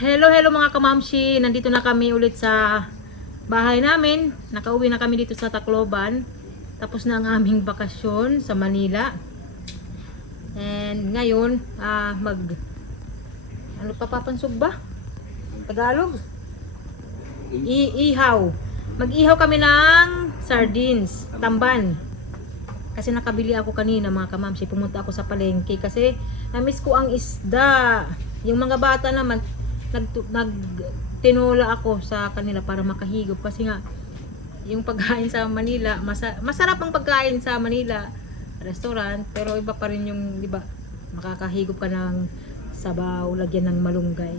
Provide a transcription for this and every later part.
Hello mga kamamshi. Nandito na kami ulit sa bahay namin. Nakauwi na kami dito sa Tacloban. Tapos na ang aming bakasyon sa Manila. And ngayon, ano pa papansog ba? Tagalog? Ihaw. Mag-ihaw kami ng sardines, tamban. Kasi nakabili ako kanina mga kamamshi. Pumunta ako sa palengke kasi na-miss ko ang isda. Yung mga bata naman, nagtinula ako sa kanila para makahigop kasi nga yung pagkain sa Manila masarap ang pagkain sa Manila restaurant, pero iba pa rin yung, di ba, makakahigop ka ng sabaw, lagyan ng malunggay.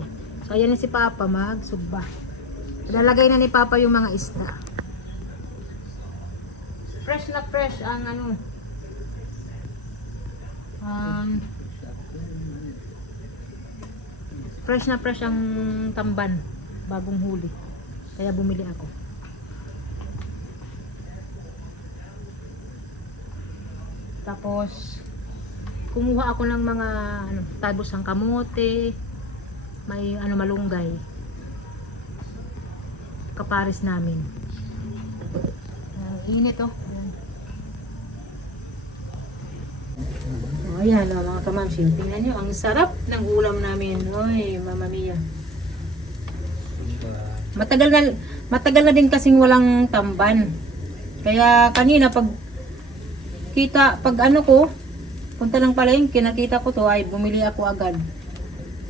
So ayan na si Papa magsugba. Lalagay na ni Papa yung mga isda. Fresh na fresh ang ano, fresh na fresh ang tamban, bagong huli. Kaya bumili ako. Tapos kumuha ako ng mga talbos ng kamote, may malunggay. Kapares namin. Init oh. Ayan mga kamamshi, tingnan nyo, ang sarap ng ulam namin. Oy, Mama Mia. Matagal na din kasing walang tamban. Kaya kanina pag punta ng palengke, nakita ko to, ay bumili ako agad.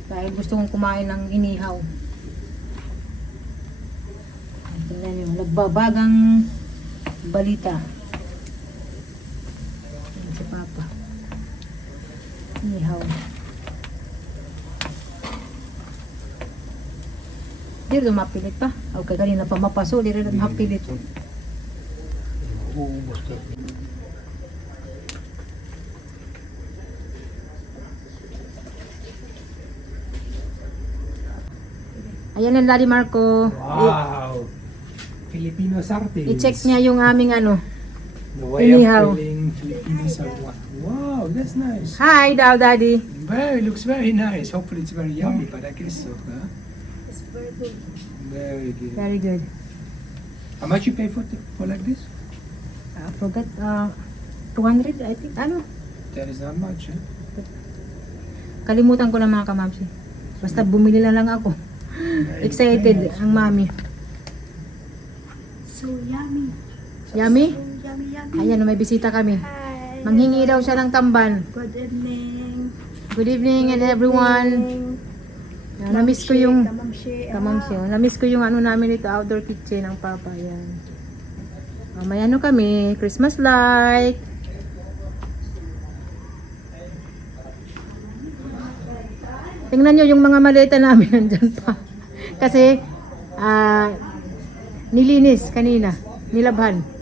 Dahil gusto kong kumain ng inihaw. Tingnan nyo, nagbabagang balita. Ayan si Papa. Inihaw. Di rin mapilit pa. Okay, kanina pa mapaso. Di rin mapilit. Ayan ang Daddy Marco. Wow! Filipino sarte. I-check niya yung aming The way inihaw. of feeling Filipino sarwa. Wow, that's nice. Hi daw, Daddy. Looks very nice. Hopefully it's very yummy, but I guess so. Huh? It's very good. Very good. Very good. How much you pay for like this? I forgot, 200 I think. That is not much, huh? Kalimutan ko na mga kamamsi. Basta bumili na lang ako. Excited ang mami. So yummy. Yummy? So yummy. Ayan, may bisita kami. Hi. Manghingi daw siya ng tamban. Good evening. Good evening and everyone. Na-miss ko yung Kamamshi. Na-miss ko yung namin dito, outdoor kitchen ng Papa. Yan. May kami, Christmas light. Tingnan nyo yung mga maleta namin nandyan pa. Kasi, nilinis kanina. Nilabhan.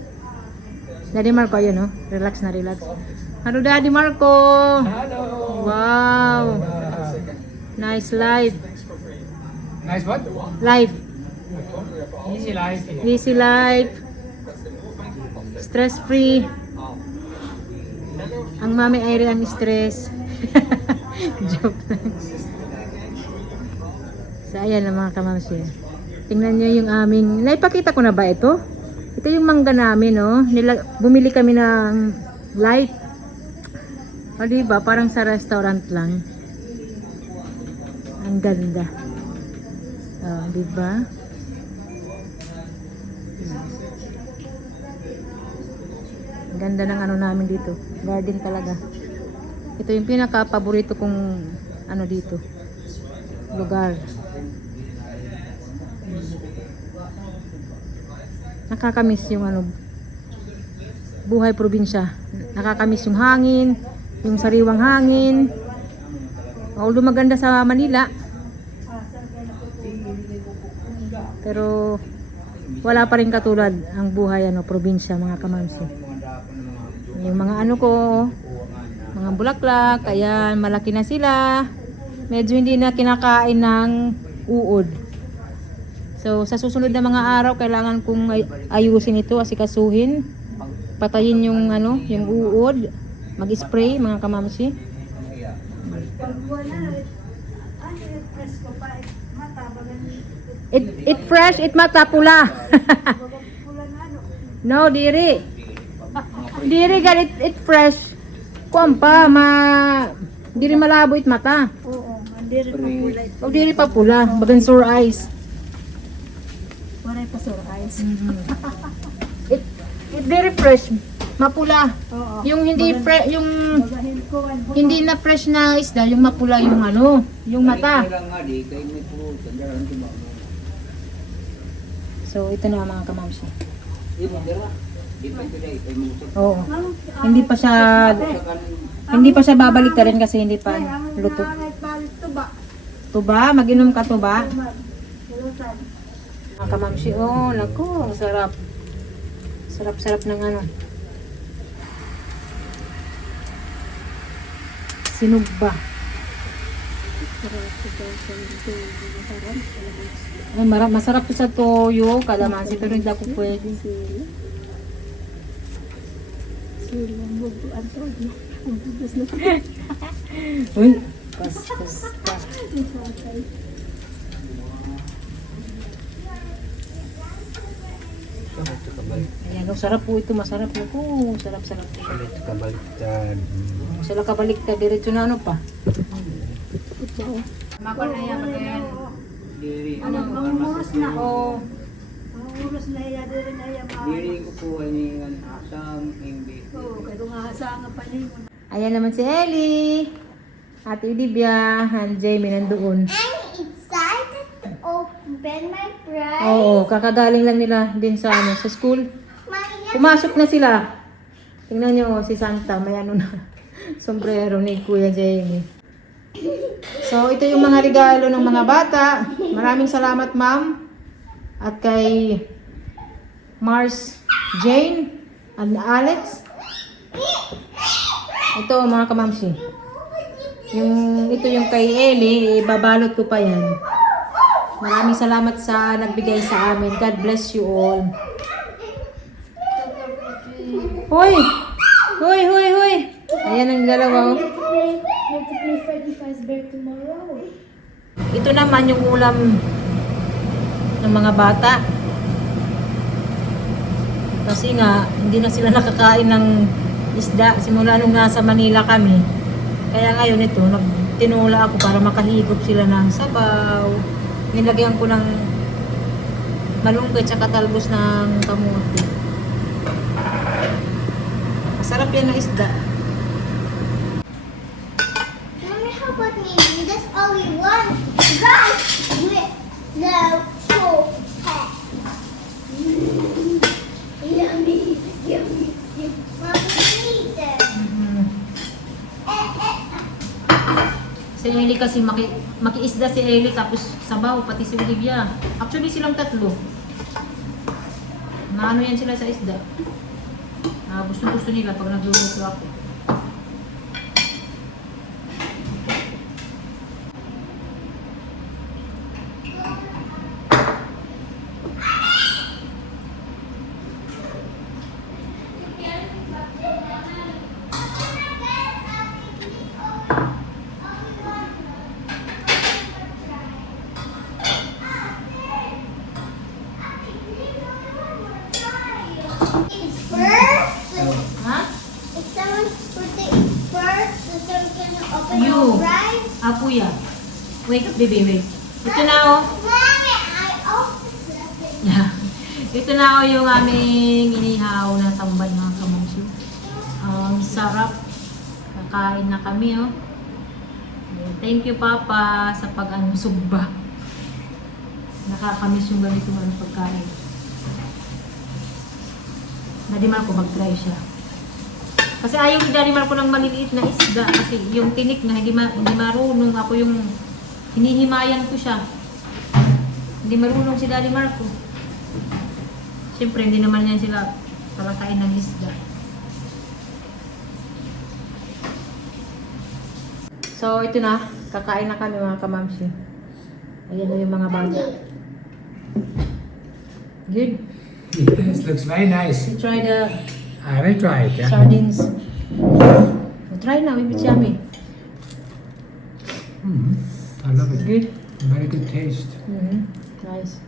Daddy Marco, ayun, no? Relax na, relax. Hello, Daddy Marco! Hello! Wow! Nice life. Nice what? Life. Easy life. Easy life. Stress free. Ang mami ay ang stress. Joke lang. So ayan na mga kamamsi. Tingnan nyo yung aming, naipakita ko na ba ito? Ito yung mangga namin, no? Bumili kami ng light. O diba, parang sa restaurant lang. Ang ganda. O diba? Ang ganda ng namin dito. Garden talaga. Ito yung pinaka-paborito kong dito. Lugar. Nakakamiss yung buhay probinsya. Nakakamiss yung hangin, yung sariwang hangin. Although maganda sa Manila, pero wala pa rin katulad ang buhay probinsya mga kamamsi. Yung mga mga bulaklak, ayan, malaki na sila. Medyo hindi na kinakain ng uod. So sa susunod na mga araw kailangan kong ayusin ito, asikasuhin. Patayin yung yung uod, mag-spray mga kamamsi. Pag wala, press ko pa, mata It fresh, it mata pula. No, diri. Diri gal it fresh. Kuan pa diri malabo it mata. Oo, mandiri pa kulay. O diri pa pula, bagan sore eyes. Waray pa sore eyes. It very fresh, mapula. Oo. Yung hindi fresh, yung Bagahin ko ang hindi na fresh na isda, yung mapula yung ano, yung mata. So ito na mga kamamsi. Oo. Hindi pa siya babalik ka rin kasi hindi pa luto. balik to ba? Tuba, mag-inom ka tuba. Sulutan. Mga kamamsi, oh, naku, ang sarap. Sarap-sarap ng ano. Sinugba. Ay, masarap to sa toyo, kalamansi, pero hindi ako pwede. Silang bubuan to. Bubus na. Uy, pas. Ayan, oh, sarap po ito, masarap na po. Sarap-sarap. Kabaliktad. Sila kabaliktad, diretso na ano pa. Makon na yan, again. Ano, manguros na. Oo. Manguros na iya din na iya ma. Diri ko po ay asam hindi. Oo, kaya nga asanga pa niyo. Ayan naman si Ellie. Ate Olivia, Han Jamie nandoon. I'm excited to open my prize. Oo, kakagaling lang nila din sa ano, sa school. Maya, Pumasok na sila. Tingnan nyo, si Santa, may ano na, sombrero ni Kuya Jamie. So, ito yung mga regalo ng mga bata. Maraming salamat, ma'am. At kay Mars Jane and Alex. Ito, mga kamamsi. Ito yung kay Ellie, babalot ko pa yan. Maraming salamat sa nagbigay sa amin. God bless you all. Hoy! Hoy, hoy, hoy! Ayan ang dalawa. Oh. we have to play Freddy Fazbear tomorrow. Ito naman yung ulam ng mga bata. Kasi nga, hindi na sila nakakain ng isda. Simula nung nasa Manila kami. Kaya ngayon ito, tinula ako para makahigop sila ng sabaw. Nilagyan ko ng malunggay tsaka talbos ng kamote. Masarap yan na isda. Mommy, how about maybe that's all we want? Rice with no chocolate. Yummy, yummy, yummy. Mommy, eat it. Si Ellie kasi makiisda si Ellie tapos sabaw pati si Olivia. Actually silang tatlo. Maano yan sila sa isda. Gusto nila pag nagluluto ako. It's first. Ha? If someone put it first, so someone's gonna open You. the rice. Kuya. Wait, baby, wait. Ito na oh. Mommy, I opened it. Ito na oh yung aming inihaw na tambay mga kamamsi. Ang sarap. Kakain na kami oh. Thank you Papa sa pag-sugba. Nakakamiss yung ganitong pagkain. Daddy Marco mag-try siya. Kasi ayaw ni Daddy Marco ng maliliit na isda kasi yung tinik na hindi marunong ako yung hinihimayan ko siya. Hindi marunong si Daddy Marco. Siyempre hindi naman yan sila palakain ng isda. So ito na, kakain na kami mga kamamsi. Ayan na yung mga bata. Good. This looks very nice. You try the I will try it. Yeah. sardines. You try now, it's yummy. I love it. Good. Very good taste. Nice.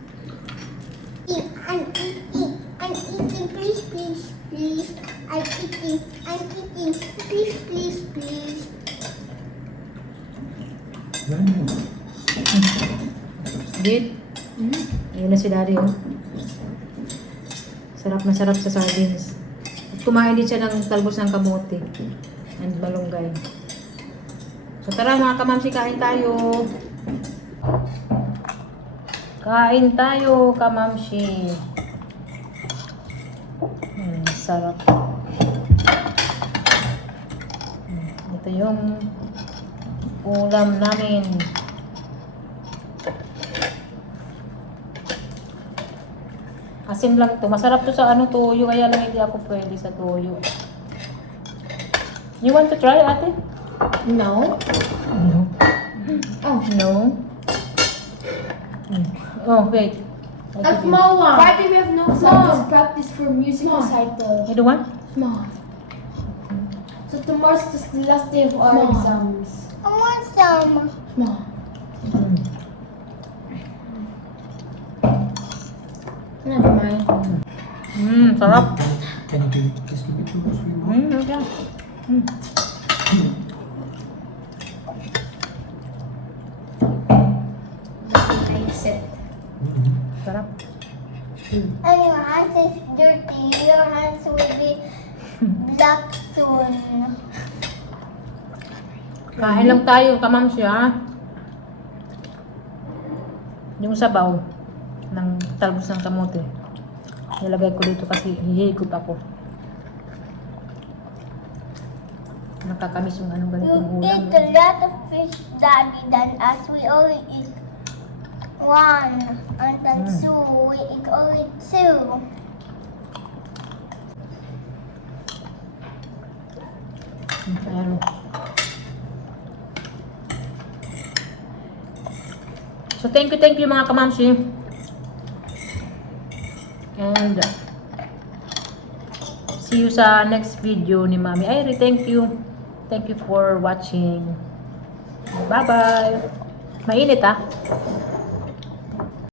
Eat, I'm eating. I'm eating. Please, please, please. I'm eating. I'm eating. Please, please, please. Very nice. Good? Ayun na si Daddy, oh. Sarap na sarap sa sardines. At kumain din siya ng talbos ng kamote and malunggay. So tara mga kamamsi, kain tayo. Kain tayo, kamamsi. Sarap. Ito yung ulam namin. Asin lang to. Masarap to sa ano, toyo. Kaya lang hindi ako pwede sa toyo. You want to try, ate? No. No. Oh. No? Oh, wait. A small one. Friday we have no just practice for music recital. You don't want? Small. So tomorrow's just the last day of our exams. I want some. Small. Never mind. Sarap. Can you just give it to us? Okay. Nice it. Sarap. And your hands is dirty. Your hands will be black soon. Kain lang tayo, kamamsi, ha? Yung sabaw ng talbos ng kamote. Nilagay ko dito kasi hihigop ako. Nakakamiss yung anong You ganitong ulam. eat a lot of fish, Daddy, than us. We only eat one. And then two. We eat only two. Ayan. So thank you mga kamamsi. And see you sa next video ni Mami Irie. Thank you. Thank you for watching. Bye-bye. Mainit, ah.